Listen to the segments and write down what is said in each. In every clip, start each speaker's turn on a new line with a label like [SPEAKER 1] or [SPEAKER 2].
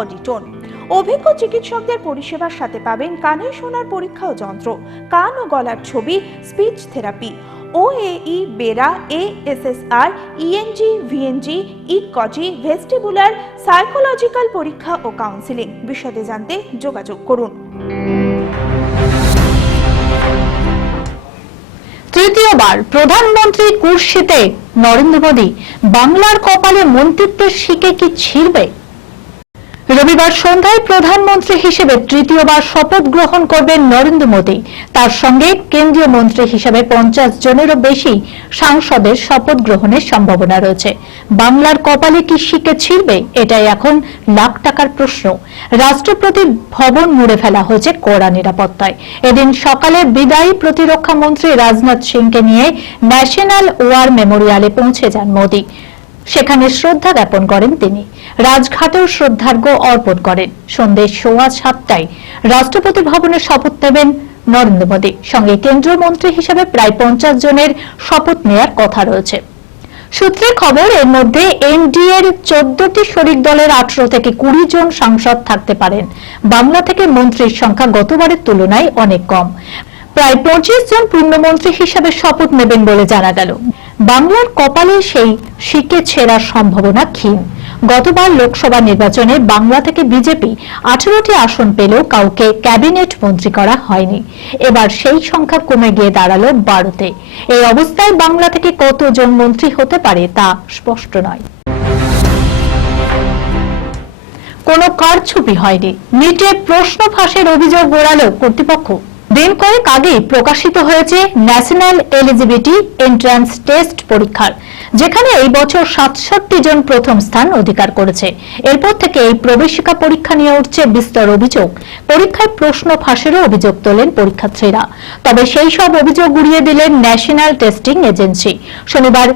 [SPEAKER 1] অডিটন অভিজ্ঞ চিকিৎসকদের পরিষেবার সাথে পাবেন কানে শোনার পরীক্ষা ও যন্ত্র, কান ও গলার ছবি, speech therapy. OAE BERA ASSR ENG VNG ইকজি vestibular psychological পরীক্ষা ও কাউন্সিলিং বিশদে জানতে যোগাযোগ করুন।
[SPEAKER 2] তৃতীয়বার, প্রধানমন্ত্রী কুর্সিতে নরেন্দ্র মোদী, বাংলার কপালে মন্ত্রিত্বের শিকে কি ছিড়বে? রবিবার সন্ধ্যায় প্রধানমন্ত্রী হিসেবে তৃতীয়বার শপথ গ্রহণ করবেন নরেন্দ্র মোদী। তার সঙ্গে কেন্দ্রীয় মন্ত্রী হিসেবে পঞ্চাশ জনেরও বেশি সাংসদের শপথ গ্রহণের সম্ভাবনা রয়েছে। বাংলার কপালে কি শিকে ছিড়বে? এটাই এখন লাখ টাকার প্রশ্ন। রাষ্ট্রপতি ভবন মুড়ে ফেলা হয়েছে কড়া নিরাপত্তায়। এদিন সকালে বিদায়ী প্রতিরক্ষা মন্ত্রী রাজনাথ সিংকে নিয়ে ন্যাশনাল ওয়ার মেমোরিয়ালে পৌঁছে যান মোদী। সেখানে শ্রদ্ধা জ্ঞাপন করেন তিনি। রাজঘাটেও শ্রদ্ধার্ঘ্য অর্পণ করেন। সন্ধ্যে সোয়া সাতটায় রাষ্ট্রপতি ভবনে শপথ নেবেন নরেন্দ্র মোদী। সঙ্গে কেন্দ্রীয় মন্ত্রী হিসেবে প্রায় পঞ্চাশ জনের শপথ নেয়ার কথা রয়েছে। সূত্রের খবর, এর মধ্যে এনডিএর চোদ্দটি শরিক দলের আঠারো থেকে কুড়ি জন সাংসদ থাকতে পারেন। বাংলা থেকে মন্ত্রীর সংখ্যা গতবারের তুলনায় অনেক কম। প্রায় পঁচিশ জন পূর্ণমন্ত্রী হিসেবে শপথ নেবেন বলে জানা গেল। বাংলার কপালে সেই শিকে ছেঁড়ার সম্ভাবনা ক্ষীণ। গতবার লোকসভা নির্বাচনে বাংলা থেকে বিজেপি আঠারোটি আসন পেলেও কাউকে ক্যাবিনেট মন্ত্রী করা হয়নি। এবার সেই সংখ্যা কমে গিয়ে দাঁড়াল বারোতে। এই অবস্থায় বাংলা থেকে কতজন মন্ত্রী হতে পারে তা স্পষ্ট নয়। কোনো কারছুপি হয়নি। নিটে প্রশ্ন ফাঁসের অভিযোগ গোড়াল কর্তৃপক্ষ দিন কয়েক আগেই প্রকাশিত হয়েছে ন্যাশনাল এলিজিবিলিটি এন্ট্রান্স টেস্ট পরীক্ষার, যেখানে এই বছর সাতষট্টি জন প্রথম স্থান অধিকার করেছে। এরপর থেকে এই প্রবেশিকা পরীক্ষা নিয়ে উঠছে বিস্তর অভিযোগ। পরীক্ষায় প্রশ্ন ফাঁসেরও অভিযোগ তোলেন পরীক্ষার্থীরা। তবে সেই সব অভিযোগ উড়িয়ে দিলেন ন্যাশনাল টেস্টিং এজেন্সি। শনিবার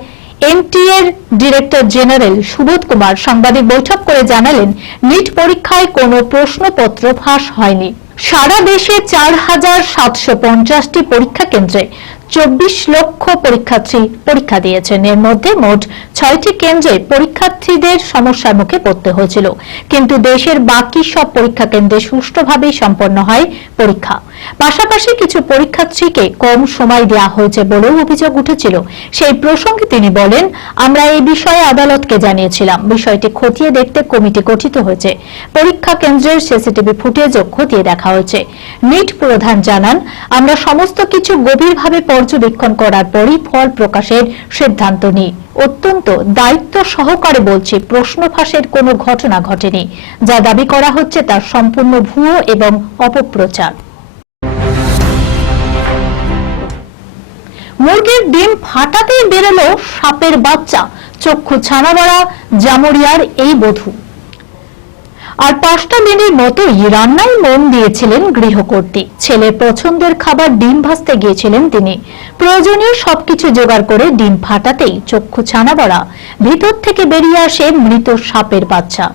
[SPEAKER 2] এনটিএর ডিরেক্টর জেনারেল সুবোধ কুমার সাংবাদিক বৈঠক করে জানালেন, নিট পরীক্ষায় কোনো প্রশ্নপত্র ফাঁস হয়নি। সারা দেশে চার হাজার সাতশো পঞ্চাশটি পরীক্ষা কেন্দ্রে চব্বিশ লক্ষ পরীক্ষার্থী পরীক্ষা দিয়েছেন। এর মধ্যে মোট ছয়টি কেন্দ্রে পরীক্ষার্থীদের সমস্যার মুখে পড়তে হয়েছিল। কিন্তু দেশের বাকি সব পরীক্ষা কেন্দ্রে সুষ্ঠুভাবেই সম্পন্ন হয় পরীক্ষা। পাশাপাশি কিছু পরীক্ষার্থীকে কম সময় দেওয়া হয়েছে বলেও অভিযোগ উঠেছিল। সেই প্রসঙ্গে তিনি বলেন, আমরা এই বিষয়ে আদালতকে জানিয়েছিলাম। বিষয়টি খতিয়ে দেখতে কমিটি গঠিত হয়েছে। পরীক্ষা কেন্দ্রের সিসিটিভি ফুটেজও খতিয়ে দেখা হয়েছে। নিট প্রধান জানান, আমরা সমস্ত কিছু গভীরভাবে পর্যবেক্ষণ করার পরই ফল প্রকাশের সিদ্ধান্ত নিই অত্যন্ত দায়িত্ব সহকারে বলছি প্রশ্ন ফাঁসের কোনো ঘটনা ঘটেনি, যা দাবি করা হচ্ছে তার সম্পূর্ণ ভুয়ো এবং অপপ্রচার। মুরগির ডিম ফাটাতেই বেরোলো সাপের বাচ্চা। চক্ষু ছানা বড়া জামুরিয়ার এই বধূ। আর পাঁচটা দিনের মতোই রান্নায় মন দিয়েছিলেন গৃহকর্তী। ছেলের পছন্দের খাবার ডিম ভাজতে গিয়েছিলেন তিনি। প্রয়োজনীয় সবকিছু জোগাড় করে ডিম ফাটাতেই চক্ষু ছানা বড়া ভিতর থেকে বেরিয়ে আসে মৃত সাপের বাচ্চা।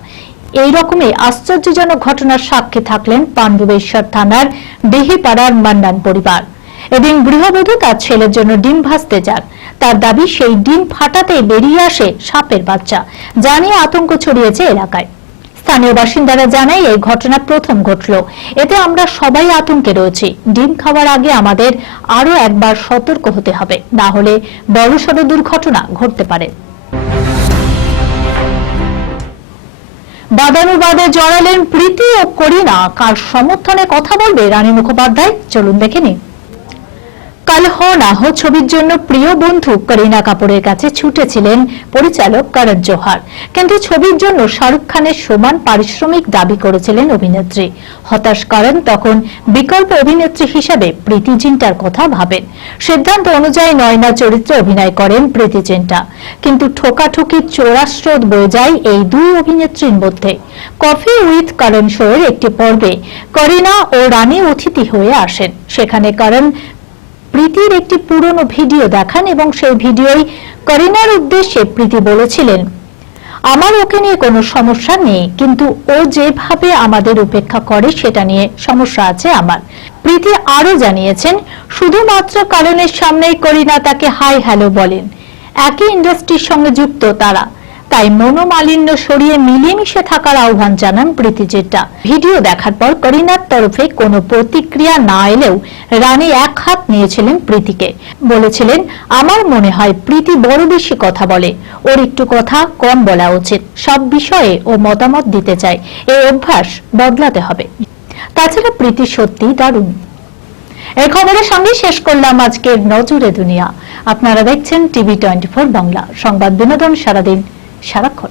[SPEAKER 2] এই রকমই আশ্চর্যজনক ঘটনার সাক্ষী থাকলেন পাণ্ডবেশ্বর থানার দেহিপাড়ার মান্ডান পরিবার। এদিন গৃহবধূ তার ছেলের জন্য ডিম ভাজতে যান। তার দাবি, সেই ডিম ফাটাতে বেরিয়ে আসে সাপের বাচ্চা। জানিয়ে আতঙ্ক ছড়িয়েছে এলাকায়। স্থানীয় বাসিন্দারা জানায় এই ঘটনা প্রথম ঘটল। এতে আমরা সবাই আতঙ্কে রয়েছি। ডিম খাওয়ার আগে আমাদের আরও একবার সতর্ক হতে হবে। না হলে বড়সড় দুর্ঘটনা ঘটতে পারে। বাদানুবাদে জড়ালেন প্রীতি ও করিনা। কার সমর্থনে কথা বলবে রানী মুখোপাধ্যায়? চলুন দেখে নিন কাল হো না হো ছবির জন্য প্রিয় বন্ধু করিনা কাপুরের কাছে ছুটেছিলেন পরিচালক করণ জোহার। কিন্তু ছবির জন্য শাহরুখ খানের সমান পারিশ্রমিক দাবি করেছিলেন অভিনেত্রী। হতাশ করেন তখন বিকল্প অভিনেত্রী হিসেবে প্রীতি জিন্টার কথা ভাবেন। সিদ্ধান্ত অনুযায়ী নয়না চরিত্রে অভিনয় করেন প্রীতি জিন্টা। কিন্তু ঠোকাঠুকি চোরাস্রোত বয়ে যায় এই দুই অভিনেত্রীর মধ্যে। কফি উইথ করণ শোয়ের একটি পর্বে করিনা ও রানী অতিথি হয়ে আসেন। সেখানে করণ প্রীতির একটি পুরনো ভিডিও দেখান এবং সেই ভিডিওই করিনার উদ্দেশ্যে প্রীতি বলেছিলেন, আমার ওকে নিয়ে কোনো সমস্যা নেই, কিন্তু ও যেভাবে আমাদের উপেক্ষা করে সেটা নিয়ে সমস্যা আছে আমার। প্রীতি আরও জানিয়েছেন, শুধুমাত্র কারণের সামনেই করিনা তাকে হাই হ্যালো বলেন। একই ইন্ডাস্ট্রির সঙ্গে যুক্ত তারা। তাই মনোমালিন্য সরিয়ে মিলেমিশে থাকার আহ্বান জানান প্রীতি জেট্টা ভিডিও দেখার পর করিনার তরফে কোনো প্রতিক্রিয়া না এলেও রানী এক হাত নিয়েছিলেন প্রীতিকে। বলেছিলেন, আমার মনে হয় প্রীতি বড় বেশি কথা বলে। ওর একটু কথা কম বলা উচিত। সব বিষয়ে ও মতামত দিতে চায় এই অভ্যাস বদলাতে হবে। তাছাড়া প্রীতি সত্যি দারুণ। এই খবরের সঙ্গে শেষ করলাম আজকের নজরে দুনিয়া। আপনারা দেখছেন টিভি টোয়েন্টি বাংলা। সংবাদ বিনোদন সারাদিন। সারাক্ষণ।